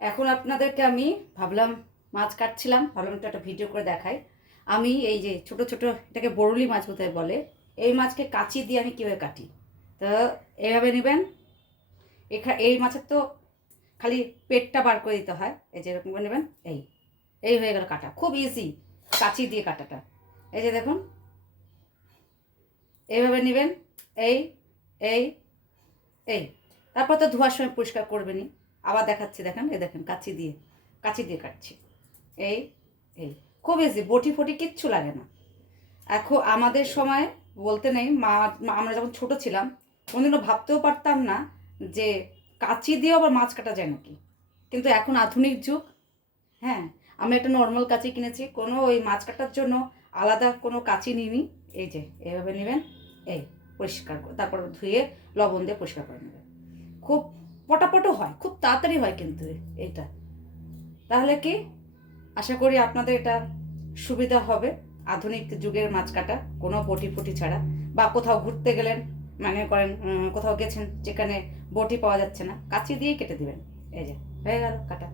এখন আপনাদেরকে আমি ভাবলাম মাছ কাটছিলাম, ভাবলাম একটু একটা ভিডিও করে দেখাই। আমি এই যে ছোট ছোট এটাকে বরুলি মাছ বোধহয় বলে, এই মাছকে কাঁচি দিয়ে আমি কীভাবে কাটি। তো এইভাবে নেবেন। এই মাছের তো খালি পেটটা বার করে দিতে হয়, এই যে এরকম করে নেবেন। এই হয়ে গেল কাটা, খুব ইজি কাঁচি দিয়ে কাটাটা। এই যে দেখুন, এইভাবে নেবেন। এই এই এই তারপর তো ধোয়ার সময় পরিষ্কার করবেনই। আবার দেখাচ্ছি, দেখেন, এই দেখেন কাঁচি দিয়ে কাটছি। এই এই খুব ইজি, বটি ফটি কিচ্ছু লাগে না। এখন আমাদের সময় বলতে নেই, আমরা যখন ছোট ছিলাম কোনোদিনও ভাবতেও পারতাম না যে কাঁচি দিয়েও আবার মাছ কাটা যায় নাকি। কিন্তু এখন আধুনিক যুগ। হ্যাঁ, আমি একটা নর্মাল কাঁচি কিনেছি, কোনো ওই মাছ কাটার জন্য আলাদা কোনো কাঁচি নিইনি। এই যে এভাবে নেবেন, এই পরিষ্কার তারপর ধুয়ে লবণ দিয়ে পরিষ্কার করে নেবেন। খুব পটাপটও হয়, খুব তাড়াতাড়ি হয় কিন্তু এইটা। তাহলে কি আশা করি আপনাদের এটা সুবিধা হবে আধুনিক যুগের মাছ কাটা, কোনো বটি ফটি ছাড়া। বা কোথাও ঘুরতে গেলেন, মানে করেন কোথাও গেছেন যেখানে বটি পাওয়া যাচ্ছে না, কাঁচি দিয়ে কেটে দিবেন। এই যে হয়ে গেল কাটা।